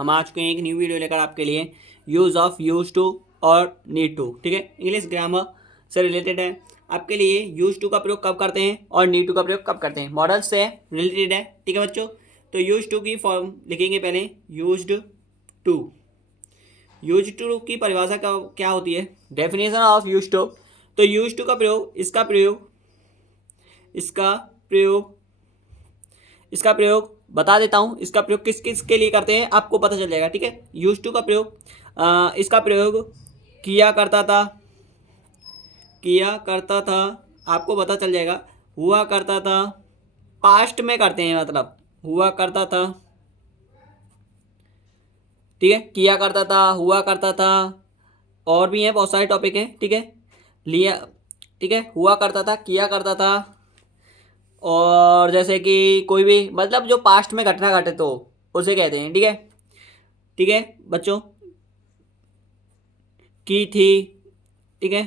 हम आ चुके हैं एक न्यू वीडियो लेकर आपके लिए, यूज़ ऑफ यूज टू और नीड टू। ठीक है, इंग्लिश ग्रामर से रिलेटेड है आपके लिए। यूज टू का प्रयोग कब करते हैं और नीड टू का प्रयोग कब करते हैं, मॉडल से रिलेटेड है। ठीक है बच्चों, तो यूज टू की फॉर्म लिखेंगे पहले, यूज्ड टू। यूज टू की परिभाषा क्या होती है, डेफिनेशन ऑफ यूज टू। तो यूज टू का प्रयोग, इसका प्रयोग इसका प्रयोग बता देता हूँ। इसका प्रयोग किस किस के लिए करते हैं आपको पता चल जाएगा। ठीक है, यूज टू का प्रयोग, इसका प्रयोग किया करता था, आपको पता चल जाएगा। हुआ करता था, पास्ट में करते हैं, मतलब हुआ करता था। ठीक है, किया करता था, हुआ करता था, और भी हैं बहुत सारे टॉपिक हैं। ठीक है, लिया, ठीक है, हुआ करता था, किया करता था, और जैसे कि कोई भी मतलब जो पास्ट में घटना घटे तो उसे कहते हैं। ठीक है, ठीक है बच्चों, की थी, ठीक है,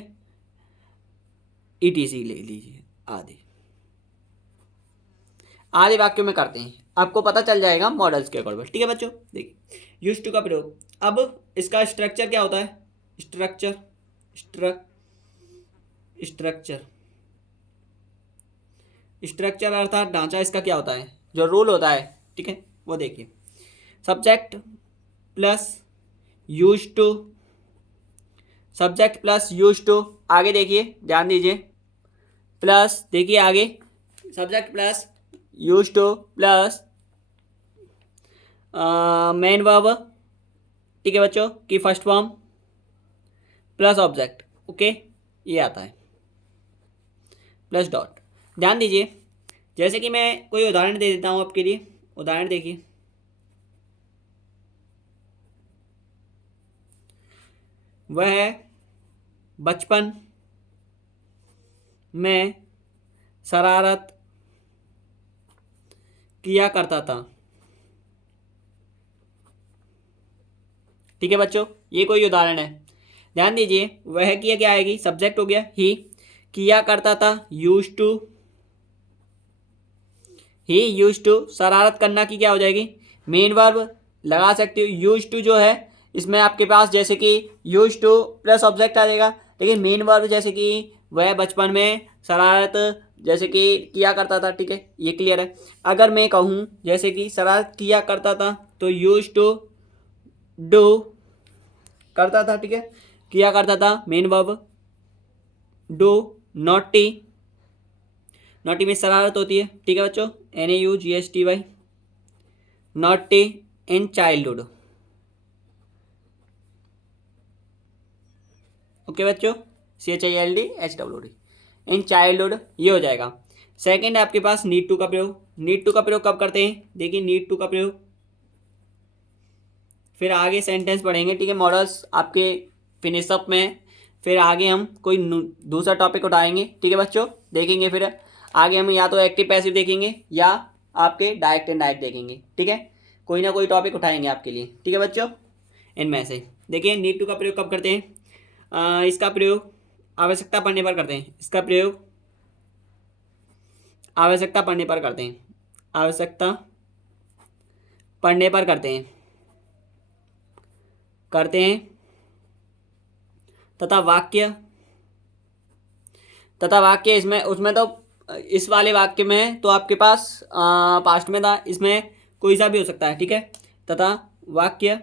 ईटीसी ले लीजिए, आदि आदि वाक्यों में करते हैं, आपको पता चल जाएगा मॉडल्स के अकॉर्डिंग। ठीक है बच्चों, देखिए यूज टू का प्रयोग। अब इसका स्ट्रक्चर क्या होता है, स्ट्रक्चर स्ट्रक्चर स्ट्रक्चर अर्थात ढांचा इसका क्या होता है, जो रूल होता है। ठीक है, वो देखिए, subject plus use to, subject plus use to, आगे देखिए ध्यान दीजिए, प्लस देखिए आगे, subject plus use to plus main verb, ठीक है बच्चों, की first form plus object. Okay, ये आता है, प्लस डॉट। ध्यान दीजिए, जैसे कि मैं कोई उदाहरण दे देता हूँ आपके लिए। उदाहरण देखिए, वह बचपन में शरारत किया करता था। ठीक है बच्चों, ये कोई उदाहरण है। ध्यान दीजिए, वह किया क्या आएगी, सब्जेक्ट हो गया ही, किया करता था यूज टू, ही यूज टू, शरारत करना की क्या हो जाएगी, मेन वर्ब लगा सकते हो। यूज टू जो है इसमें आपके पास जैसे कि यूज टू प्लस ऑब्जेक्ट आ जाएगा, लेकिन मेन वर्ब जैसे कि वह बचपन में शरारत जैसे कि किया करता था। ठीक है, ये क्लियर है। अगर मैं कहूँ जैसे कि शरारत किया करता था तो यूज टू डू करता था। ठीक है, किया करता था main verb, do, naughty, naughty में शरारत होती है। ठीक है बच्चों, NAUGSTY, naughty in childhood. Okay बच्चों, CHILDHWD, इन चाइल्डहुड, ये हो जाएगा। सेकंड है आपके पास नीड टू का प्रयोग। नीड टू का प्रयोग कब करते हैं, देखिए नीड टू का प्रयोग, फिर आगे सेंटेंस पढ़ेंगे। ठीक है, मॉडल्स आपके फिनिशअप में है। फिर आगे हम कोई दूसरा टॉपिक उठाएंगे। ठीक है बच्चों, देखेंगे फिर आगे हम या तो एक्टिव पैसिव देखेंगे या आपके डायरेक्ट एंड डायरेक्ट देखेंगे। ठीक है, कोई ना कोई टॉपिक उठाएंगे आपके लिए। ठीक है बच्चों, इनमें से देखिए नीड टू का प्रयोग कब करते हैं, इसका प्रयोग आवश्यकता पड़ने पर करते हैं। इसका प्रयोग आवश्यकता पड़ने पर करते हैं, आवश्यकता पड़ने पर करते हैं तथा वाक्य इसमें उसमें तो इस वाले वाक्य में तो आपके पास पास्ट में था, इसमें कोई सा भी हो सकता है। ठीक है, तथा वाक्य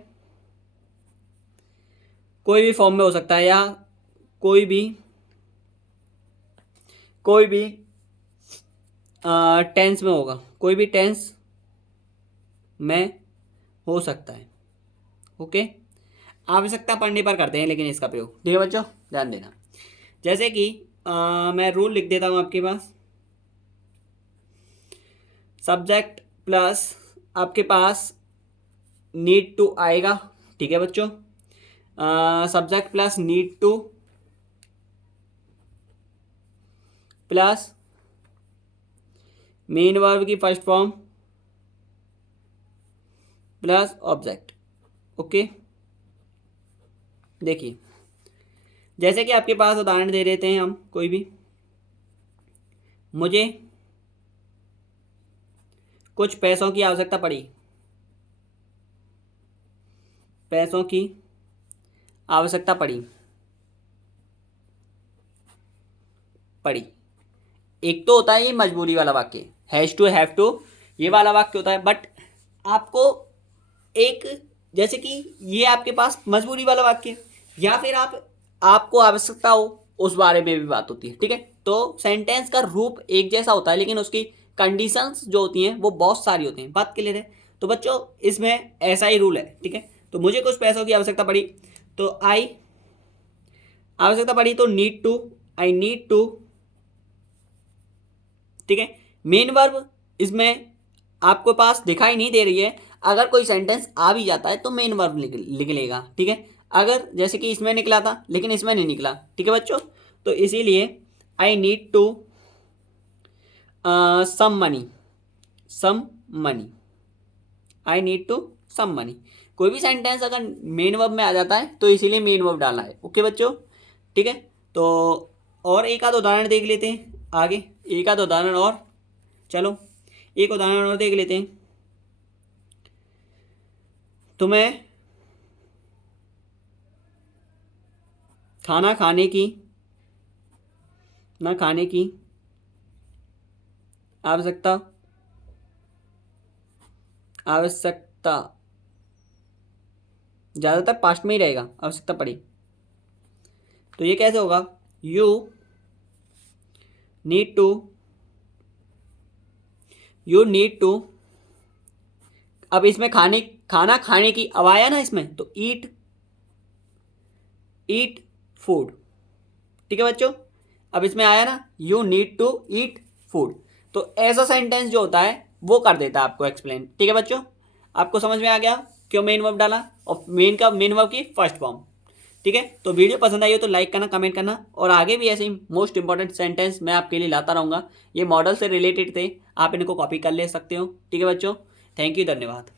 कोई भी फॉर्म में हो सकता है या कोई भी टेंस में होगा, कोई भी टेंस में हो सकता है। ओके, आवश्यकता पड़ने पर करते हैं लेकिन इसका प्रयोग। ठीक है बच्चों, ध्यान देना। जैसे कि मैं रूल लिख देता हूँ आपके पास, सब्जेक्ट प्लस आपके पास नीड टू आएगा। ठीक है बच्चों, subject plus need to plus main verb की first form plus object. Okay, देखिए जैसे कि आपके पास उदाहरण दे देते हैं हम कोई भी, मुझे कुछ पैसों की आवश्यकता पड़ी। पैसों की आवश्यकता पड़ी। एक तो होता है ये मजबूरी वाला वाक्य, हैज़ टू, हैव टू, ये वाला वाक्य होता है। बट आपको एक, जैसे कि ये आपके पास मजबूरी वाला वाक्य, या फिर आपको आवश्यकता हो उस बारे में भी बात होती है। ठीक है, तो सेंटेंस का रूप एक जैसा होता है लेकिन उसकी कंडीशंस जो होती हैं वो बहुत सारी होती हैं। बात क्लियर है? तो बच्चों इसमें ऐसा ही रूल है। ठीक है, तो मुझे कुछ पैसों की आवश्यकता पड़ी, तो आवश्यकता पड़ी तो need to, I need to. ठीक है, मेन वर्ब इसमें आपको पास दिखाई नहीं दे रही है। अगर कोई सेंटेंस आ भी जाता है तो मेन वर्ब लिख लेगा। ठीक है, अगर जैसे कि इसमें निकला था लेकिन इसमें नहीं निकला। ठीक है बच्चों, तो इसीलिए I need to some money, some money, I need to some money. कोई भी सेंटेंस अगर मेन वर्ब में आ जाता है तो इसीलिए मेन वर्ब डालना है। ओके बच्चों, ठीक है। तो और एक आध उदाहरण देख लेते हैं आगे, एक आध उदाहरण और, चलो एक उदाहरण और देख लेते हैं। तुम्हें खाना खाने की, ना खाने की आवश्यकता, आवश्यकता ज़्यादातर पास्ट में ही रहेगा, आवश्यकता पड़ी। तो ये कैसे होगा? You need to, you need to. अब इसमें खाना खाने की अब आया ना इसमें, तो ईट, ईट फूड। ठीक है बच्चों, अब इसमें आया ना you need to eat food, तो ऐसा सेंटेंस जो होता है वो कर देता है आपको एक्सप्लेन। ठीक है बच्चों, आपको समझ में आ गया क्यों मेन वर्ब डाला और मेन वर्ब की फर्स्ट फॉर्म। ठीक है, तो वीडियो पसंद आई हो तो लाइक करना, कमेंट करना, और आगे भी ऐसे ही मोस्ट इंपॉर्टेंट सेंटेंस मैं आपके लिए लाता रहूँगा। ये मॉडल से रिलेटेड थे, आप इनको कॉपी कर ले सकते हो। ठीक है बच्चों, थैंक यू, धन्यवाद।